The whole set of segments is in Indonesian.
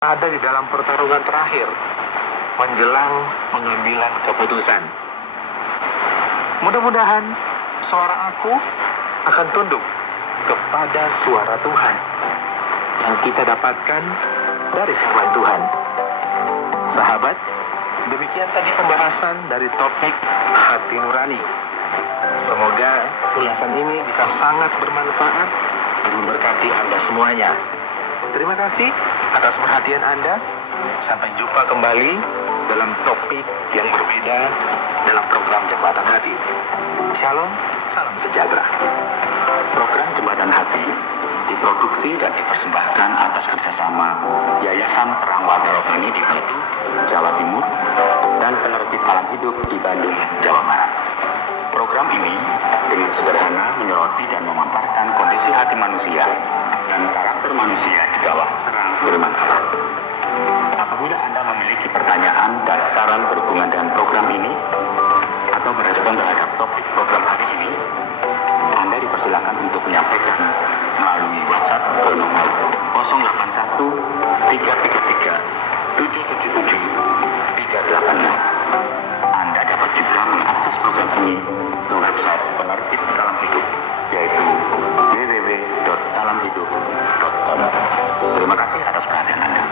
ada di dalam pertarungan terakhir menjelang pengambilan keputusan. Mudah-mudahan suara aku akan tunduk kepada suara Tuhan yang kita dapatkan dari firman Tuhan. Sahabat, demikian tadi pembahasan dari topik hati nurani. Semoga ulasan ini bisa sangat bermanfaat dan memberkati Anda semuanya. Terima kasih atas perhatian Anda. Sampai jumpa kembali dalam topik yang berbeda dalam program Jembatan Hati. Shalom, salam sejahtera. Program Jembatan Hati diproduksi dan dipersembahkan atas kerjasama Yayasan Perang Warga Rohani di Batu, Jawa Timur, dan Penerbit Alam Hidup di Bandung, Jawa Barat. Program ini dengan sederhana menyoroti dan memaparkan kondisi hati manusia dan karakter manusia di bawah terang firman Allah. Apabila Anda memiliki pertanyaan dan saran berhubungan dengan program ini atau merespon terhadap topik program hari ini, Anda dipersilakan untuk menyampaikan melalui WhatsApp ke nomor 081 333 777 386. Anda dapat juga mengakses program ini ke website Penerbit Alam Hidup, yaitu www.alamhidup.com. Terima kasih atas perhatian Anda.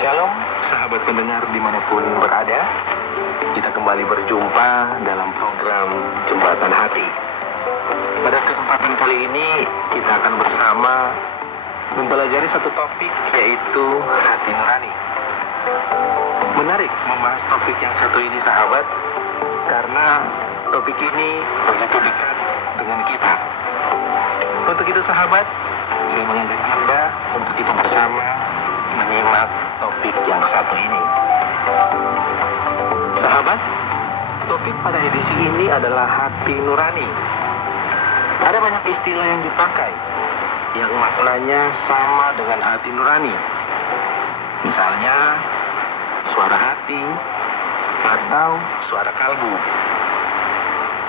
Shalom, sahabat pendengar dimanapun berada. Kita kembali berjumpa dalam program Jembatan Hati. Pada kesempatan kali ini kita akan bersama mempelajari satu topik, yaitu hati nurani. Menarik membahas topik yang satu ini, sahabat, karena topik ini begitu dekat dengan kita. Untuk itu, sahabat, saya mengajak Anda untuk kita bersama menyimak topik yang satu ini. Sahabat, topik pada edisi ini adalah hati nurani. Ada banyak istilah yang dipakai yang maknanya sama dengan hati nurani. Misalnya, suara hati atau suara kalbu.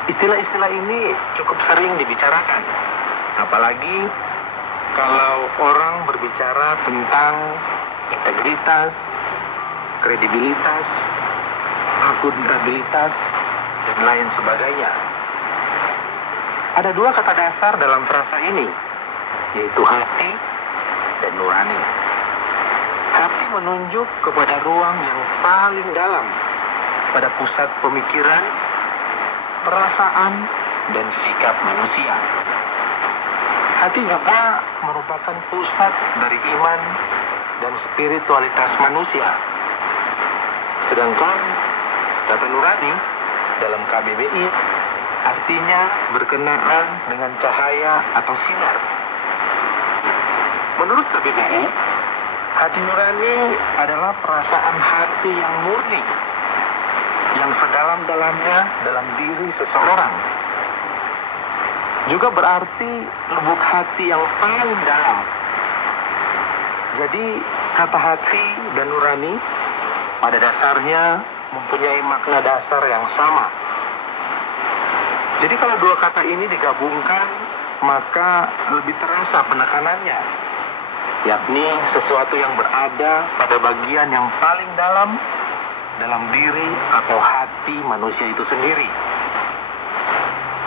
Istilah-istilah ini cukup sering dibicarakan, apalagi kalau orang berbicara tentang integritas, kredibilitas, akuntabilitas, dan lain sebagainya. Ada dua kata dasar dalam frasa ini, yaitu hati dan nurani. Hati menunjuk kepada ruang yang paling dalam, pada pusat pemikiran, perasaan, dan sikap manusia. Hati juga merupakan pusat dari iman dan spiritualitas manusia. Sedangkan kata nurani dalam KBBI artinya berkenaan dengan cahaya atau sinar. Menurut KBBI, hati nurani adalah perasaan hati yang murni, yang sedalam-dalamnya dalam diri seseorang. Juga berarti lubuk hati yang paling dalam. Jadi, kata hati dan nurani pada dasarnya mempunyai makna dasar yang sama. Jadi kalau dua kata ini digabungkan, maka lebih terasa penekanannya, yakni sesuatu yang berada pada bagian yang paling dalam diri atau hati manusia itu sendiri.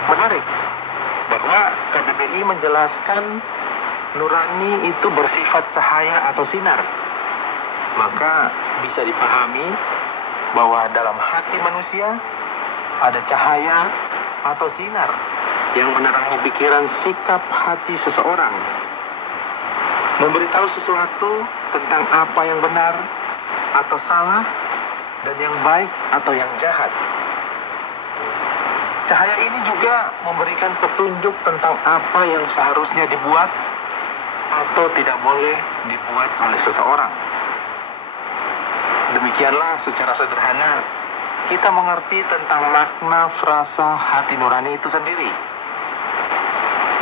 Menarik bahwa KBBI menjelaskan nurani itu bersifat cahaya atau sinar. Maka bisa dipahami bahwa dalam hati manusia ada cahaya atau sinar yang menerangi pikiran sikap hati seseorang, memberitahu sesuatu tentang apa yang benar atau salah, dan yang baik atau yang jahat. Cahaya ini juga memberikan petunjuk tentang apa yang seharusnya dibuat atau tidak boleh dibuat oleh seseorang. Demikianlah secara sederhana kita mengerti tentang makna frasa hati nurani itu sendiri.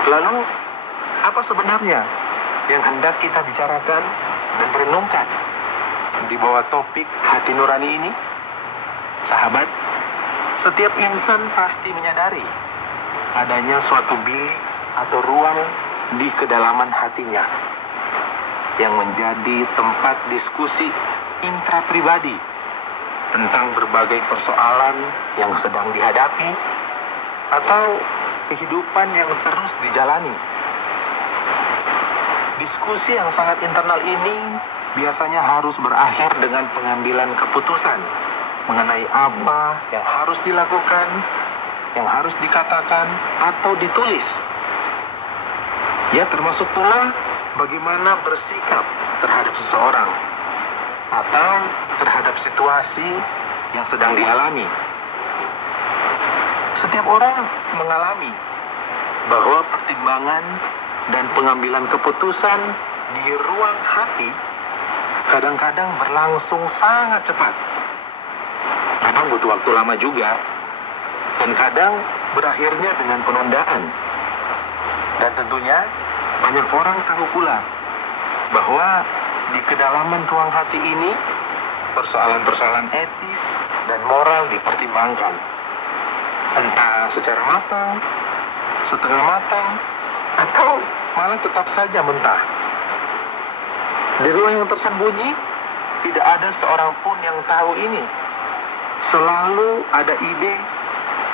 Lalu, apa sebenarnya yang hendak kita bicarakan dan renungkan di bawah topik hati nurani ini? Sahabat, setiap insan pasti menyadari adanya suatu bilik atau ruang di kedalaman hatinya yang menjadi tempat diskusi intrapribadi tentang berbagai persoalan yang sedang dihadapi atau kehidupan yang terus dijalani. Diskusi yang sangat internal ini biasanya harus berakhir dengan pengambilan keputusan mengenai apa yang harus dilakukan, yang harus dikatakan, atau ditulis. Ya, termasuk pula bagaimana bersikap terhadap seseorang atau terhadap situasi yang sedang dialami. Setiap orang mengalami bahwa pertimbangan dan pengambilan keputusan di ruang hati kadang-kadang berlangsung sangat cepat. Kadang butuh waktu lama juga, dan kadang berakhirnya dengan penundaan. Dan tentunya banyak orang tahu pula bahwa di kedalaman ruang hati ini persoalan-persoalan etis dan moral dipertimbangkan, entah secara matang, setengah matang, atau malah tetap saja mentah. Di ruang yang tersembunyi tidak ada seorang pun yang tahu ini. Selalu ada ide,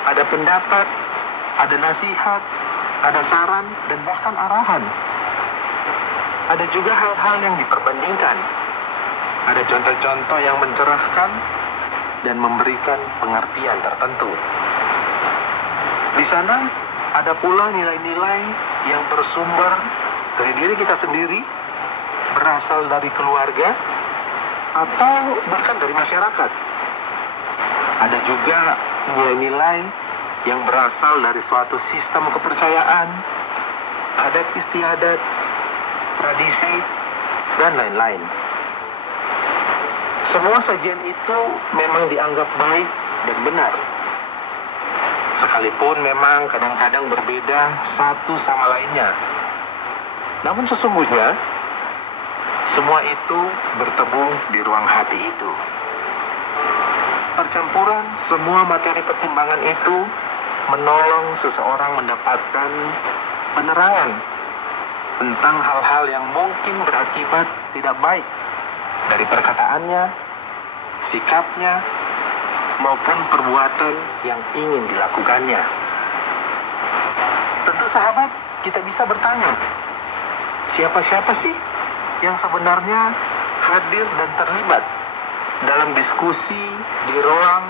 ada pendapat, ada nasihat, ada saran, dan bahkan arahan. Ada juga hal-hal yang diperbandingkan. Ada contoh-contoh yang mencerahkan dan memberikan pengertian tertentu. Di sana ada pula nilai-nilai yang bersumber dari diri kita sendiri, berasal dari keluarga, atau bahkan dari masyarakat. Ada juga nilai-nilai yang berasal dari suatu sistem kepercayaan, adat istiadat, tradisi, dan lain-lain. Semua sajian itu memang dianggap baik dan benar. Sekalipun memang kadang-kadang berbeda satu sama lainnya. Namun sesungguhnya, semua itu bertemu di ruang hati itu. Percampuran semua materi pertimbangan itu menolong seseorang mendapatkan penerangan tentang hal-hal yang mungkin berakibat tidak baik dari perkataannya, sikapnya, maupun perbuatan yang ingin dilakukannya. Tentu sahabat, kita bisa bertanya, siapa-siapa sih yang sebenarnya hadir dan terlibat dalam diskusi di ruang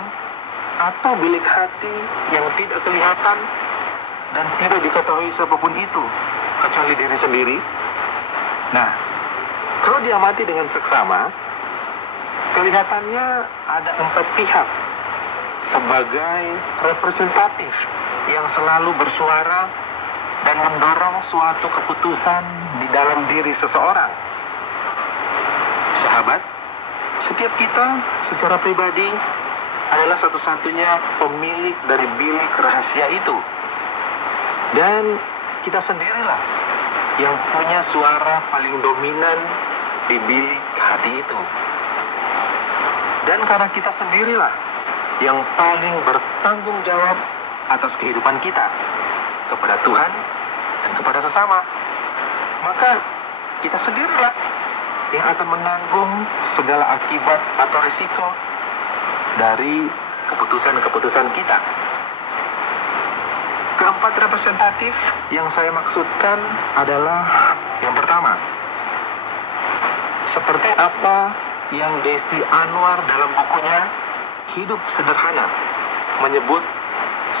atau bilik hati yang tidak kelihatan dan tidak diketahui siapapun itu kecuali diri sendiri? Nah, kalau diamati dengan seksama, kelihatannya ada 4 pihak sebagai representatif yang selalu bersuara dan mendorong suatu keputusan di dalam diri seseorang. Sahabat, setiap kita secara pribadi adalah satu-satunya pemilik dari bilik rahasia itu. Dan kita sendirilah yang punya suara paling dominan di bilik hati itu. Dan karena kita sendirilah yang paling bertanggung jawab atas kehidupan kita kepada Tuhan dan kepada sesama, maka kita sendirilah yang akan menanggung segala akibat atau risiko dari keputusan-keputusan kita. Keempat representatif yang saya maksudkan adalah yang pertama, seperti apa yang Desi Anwar dalam bukunya Hidup Sederhana menyebut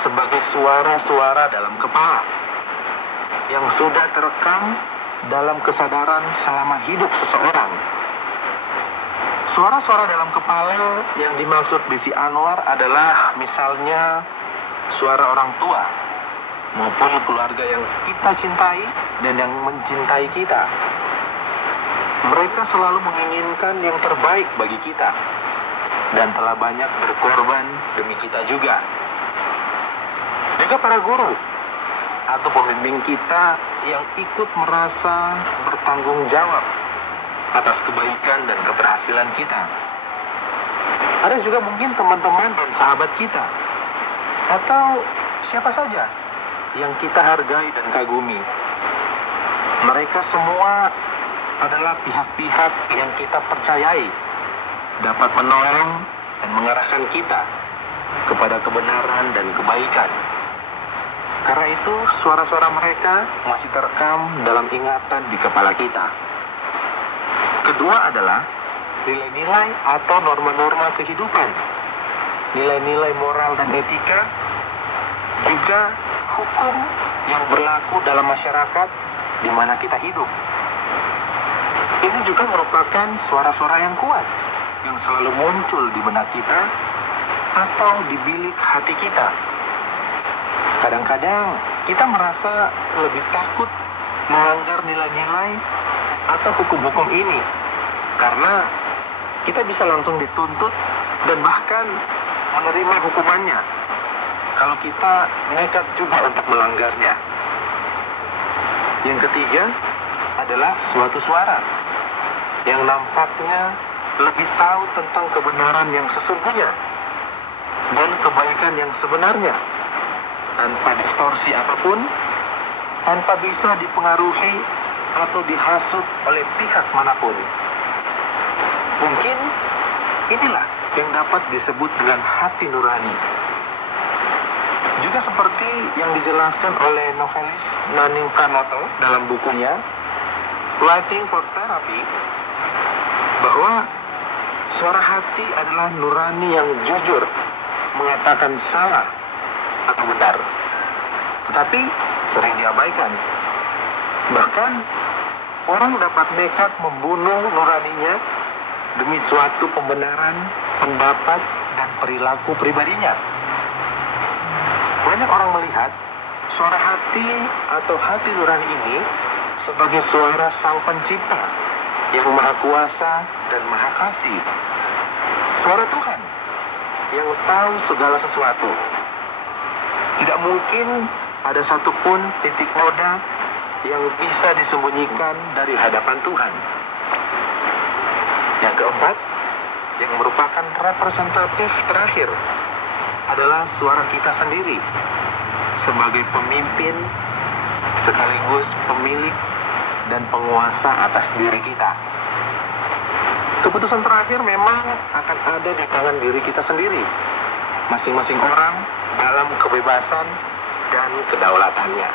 sebagai suara-suara dalam kepala yang sudah terekam dalam kesadaran selama hidup seseorang. Suara-suara dalam kepala yang dimaksud Desi Anwar adalah misalnya suara orang tua maupun keluarga yang kita cintai dan yang mencintai kita. Mereka selalu menginginkan yang terbaik bagi kita dan telah banyak berkorban demi kita juga. Juga para guru atau pembimbing kita yang ikut merasa bertanggung jawab atas kebaikan dan keberhasilan kita. Ada juga mungkin teman-teman dan sahabat kita, atau siapa saja yang kita hargai dan kagumi. Mereka semua adalah pihak-pihak yang kita percayai dapat menolong dan mengarahkan kita kepada kebenaran dan kebaikan. Karena itu, suara-suara mereka masih terekam dalam ingatan di kepala kita. Kedua adalah nilai-nilai atau norma-norma kehidupan, nilai-nilai moral dan etika, juga hukum yang berlaku dalam masyarakat di mana kita hidup. Ini juga merupakan suara-suara yang kuat, yang selalu muncul di benak kita atau di bilik hati kita. Kadang-kadang kita merasa lebih takut melanggar nilai-nilai atau hukum-hukum ini, karena kita bisa langsung dituntut dan bahkan menerima hukumannya kalau kita nekat juga untuk melanggarnya. Yang ketiga adalah suatu suara yang nampaknya lebih tahu tentang kebenaran yang sesungguhnya dan kebaikan yang sebenarnya, tanpa distorsi apapun, tanpa bisa dipengaruhi atau dihasut oleh pihak manapun. Mungkin inilah yang dapat disebut dengan hati nurani. Juga seperti yang dijelaskan oleh novelis Naning Pranoto dalam bukunya Writing for Therapy, bahwa suara hati adalah nurani yang jujur mengatakan salah atau benar, tetapi sering diabaikan. Bahkan orang dapat nekat membunuh nuraninya demi suatu pembenaran, pendapat, dan perilaku pribadinya. Banyak orang melihat suara hati atau hati nurani ini sebagai suara Sang Pencipta yang Maha Kuasa dan Maha Kasih. Suara Tuhan yang tahu segala sesuatu. Tidak mungkin ada satupun titik noda yang bisa disembunyikan dari hadapan Tuhan. Yang keempat, yang merupakan representatif terakhir, adalah suara kita sendiri sebagai pemimpin sekaligus pemilik dan penguasa atas diri kita. Keputusan terakhir memang akan ada di tangan diri kita sendiri, masing-masing orang dalam kebebasan dan kedaulatannya.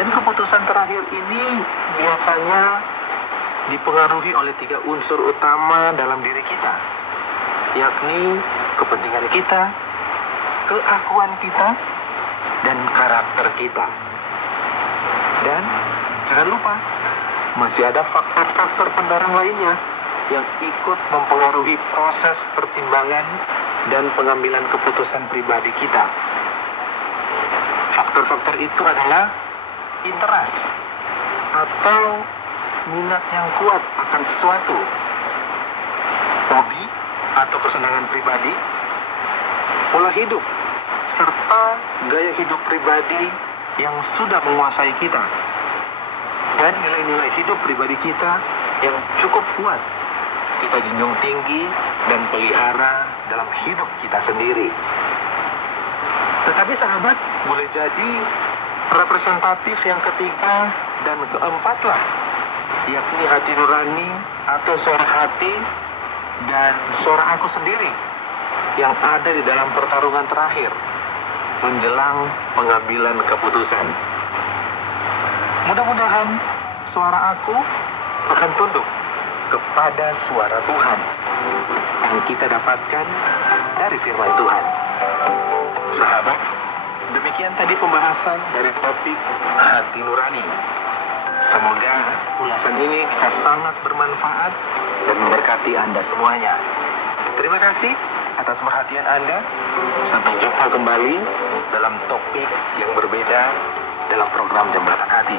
Dan keputusan terakhir ini biasanya dipengaruhi oleh 3 unsur utama dalam diri kita, yakni kepentingan kita, keakuan kita, dan karakter kita. Dan jangan lupa, masih ada faktor-faktor pendorong lainnya yang ikut mempengaruhi proses pertimbangan dan pengambilan keputusan pribadi kita. Faktor-faktor itu adalah interest atau minat yang kuat akan sesuatu, hobi atau kesenangan pribadi, pola hidup, serta gaya hidup pribadi yang sudah menguasai kita, dan nilai-nilai hidup pribadi kita yang cukup kuat kita junjung tinggi dan pelihara dalam hidup kita sendiri. Tetapi sahabat, boleh jadi representatif yang ketiga dan keempatlah, yakni hati nurani atau suara hati dan suara aku sendiri yang ada di dalam pertarungan terakhir menjelang pengambilan keputusan. Mudah-mudahan suara aku akan tunduk kepada suara Tuhan yang kita dapatkan dari firman Tuhan. Sahabat, demikian tadi pembahasan dari topik hati nurani. Semoga ulasan ini bisa sangat bermanfaat dan memberkati Anda semuanya. Terima kasih atas perhatian Anda. Sampai jumpa kembali dalam topik yang berbeda dalam program Jembatan Hati.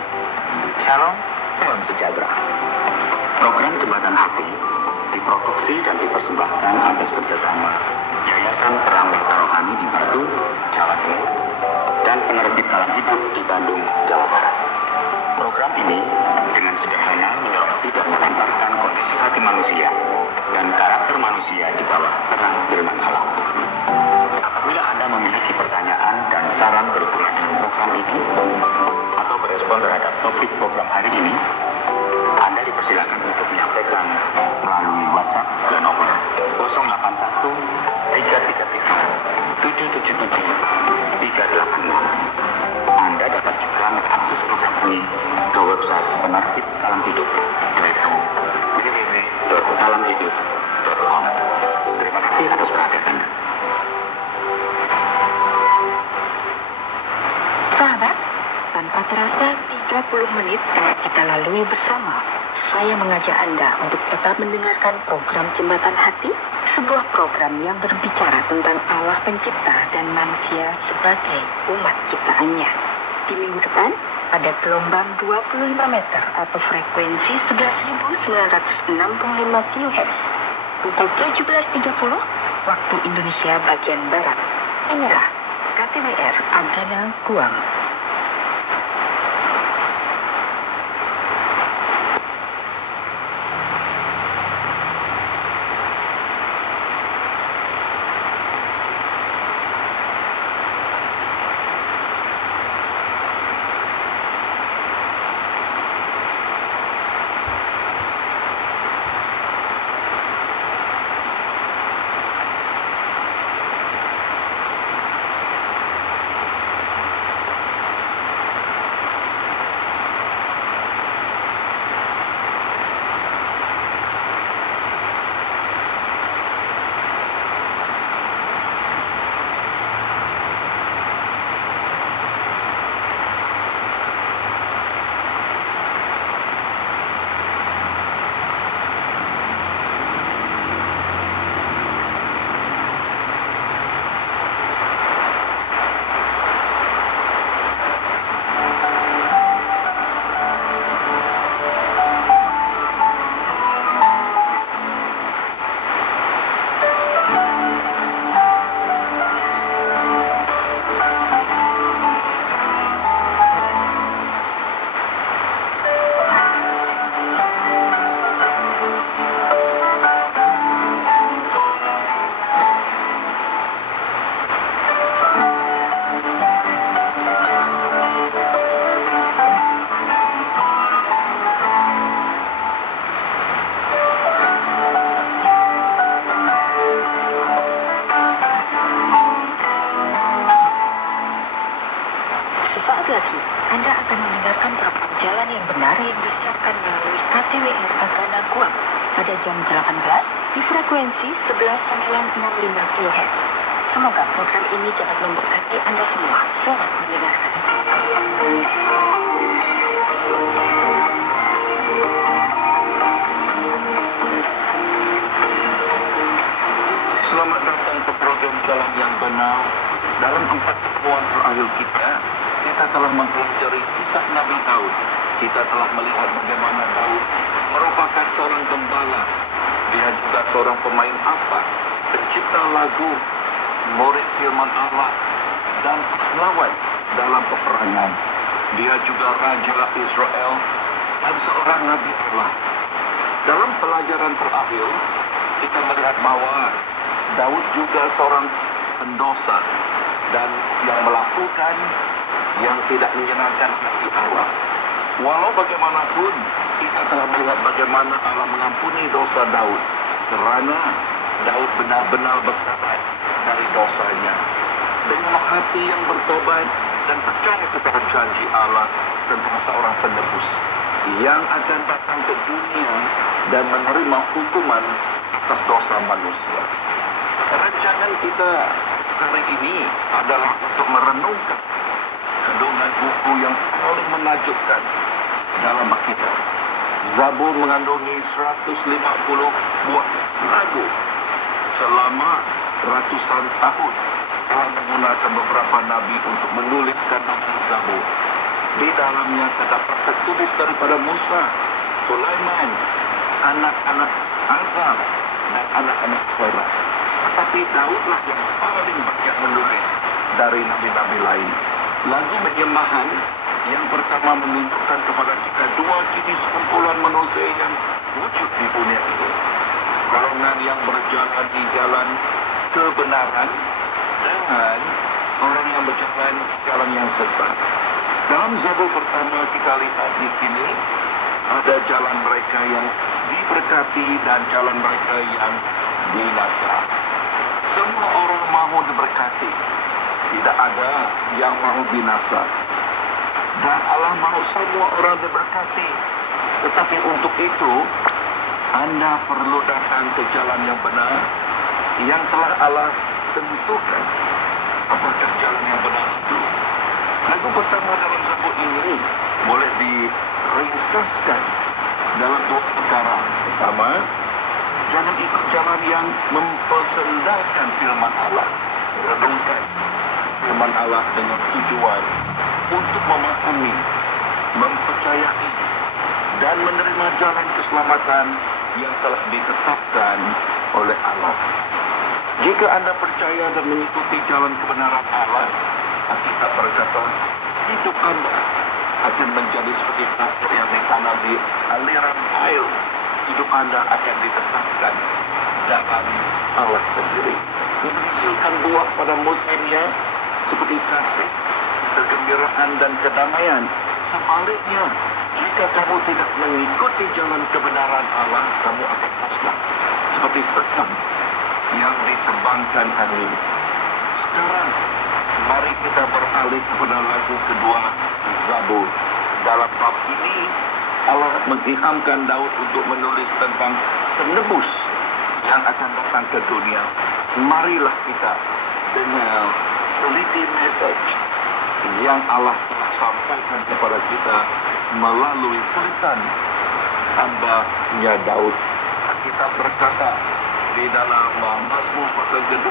Shalom, salam sejahtera. Program Jembatan Hati diproduksi dan dipersembahkan atas kerjasama Yayasan Terang Mata Rohani di Batu, Jawa Timur, dan Penerbit Dalam Hidup di Bandung, Jawa Barat. Program ini dengan sederhana menyoroti dan melemparkan kondisi hati manusia dan karakter manusia di bawah terang firman Allah. Apabila Anda memiliki pertanyaan dan saran berhubungan dengan program ini, atau berespon terhadap topik program hari ini, Anda dipersilakan untuk menyampaikan melalui WhatsApp ke nomor 081 333 777 386. Anda dapat juga mengakses program ini ke website penerbit Kalam Hidup, yaitu www.kalamhidup.com. Terima kasih atas perhatian Anda. Sahabat, tanpa terasa 30 menit telah kita lalui bersama. Saya mengajak Anda untuk tetap mendengarkan program Jembatan Hati, sebuah program yang berbicara tentang Allah Pencipta dan manusia sebagai umat ciptaannya. Di minggu depan, pada gelombang 25 meter atau frekuensi 11.965 kHz, pukul 17.30 waktu Indonesia bagian Barat. Inilah KTWR Agana Guam. lagi, Anda akan mendengarkan program jalan yang benar yang disiapkan melalui KTWR Agana Guam pada jam 18 di frekuensi 11965 kHz. Semoga program ini dapat memberkati Anda semua. Selamat mendengarkan. Selamat datang ke program Jalan yang Benar. Dalam 4 pertemuan terakhir kita telah mempelajari kisah Nabi Daud. Kita telah melihat bagaimana Daud merupakan seorang gembala. Dia juga seorang pemain arpa, pencipta lagu, murid firman Allah, dan pahlawan dalam peperangan. Dia juga raja Israel dan seorang Nabi Allah. Dalam pelajaran terakhir, kita melihat bahwa Daud juga seorang pendosa dan yang melakukan yang tidak menyenangkan hati Allah. Walau bagaimanapun, kita telah melihat bagaimana Allah mengampuni dosa Daud, kerana Daud benar-benar bertobat dari dosanya. Dengan hati yang bertobat dan percaya kepada janji Allah tentang seorang penebus yang akan datang ke dunia dan menerima hukuman atas dosa manusia. Rancangan kita hari ini adalah untuk merenungkan kandungan buku yang paling menakjubkan dalam Alkitab. Zabur mengandungi 150 buah lagu selama ratusan tahun. Allah menggunakan beberapa nabi untuk menuliskan Zabur. Di dalamnya terdapat tertulis daripada Musa, Sulaiman, anak-anak Azam, dan anak-anak Korah. Tetapi Daudlah yang paling banyak menulis dari nabi-nabi lain. Lagu penyembahan yang pertama menunjukkan kepada kita dua jenis kumpulan manusia yang wujud di dunia ini. golongan yang berjalan di jalan kebenaran dengan orang yang berjalan di jalan yang sesat. Dalam Zabur pertama kita lihat di sini ada jalan mereka yang diberkati dan jalan mereka yang binasa. Semua orang mahu diberkati, tidak ada yang mahu binasa. Dan Allah mahu semua orang diberkati. Tetapi untuk itu Anda perlu datang ke jalan yang benar yang telah Allah tentukan. Apakah jalan yang benar itu? Lagu pertama dalam Zabur ini boleh diringkaskan dalam dua perkara. Pertama, jangan ikut jalan yang mempersendakan firman Allah. Renungkan firman Allah dengan tujuan untuk memahami, mempercayai, dan menerima jalan keselamatan yang telah ditetapkan oleh Allah. Jika Anda percaya dan mengikuti jalan kebenaran Allah, Alkitab berkata, hidup Anda akan menjadi seperti pasir yang ditanam di aliran air. Hidup Anda akan ditetapkan dalam Allah sendiri. Menghasilkan buah pada musimnya seperti kasih, kegembiraan dan kedamaian. Sebaliknya, jika kamu tidak mengikuti jalan kebenaran Allah, kamu akan musnah seperti sekam yang ditebangkan angin. Sekarang, mari kita beralih kepada lagu kedua Zabur. Dalam bab ini, Allah mengilhamkan Daud untuk menulis tentang penebus yang akan datang ke dunia. Marilah kita dengar teliti message yang Allah telah sampaikan kepada kita melalui tulisan hamba-Nya Daud. Kita berkata di dalam Mazmur pasal kedua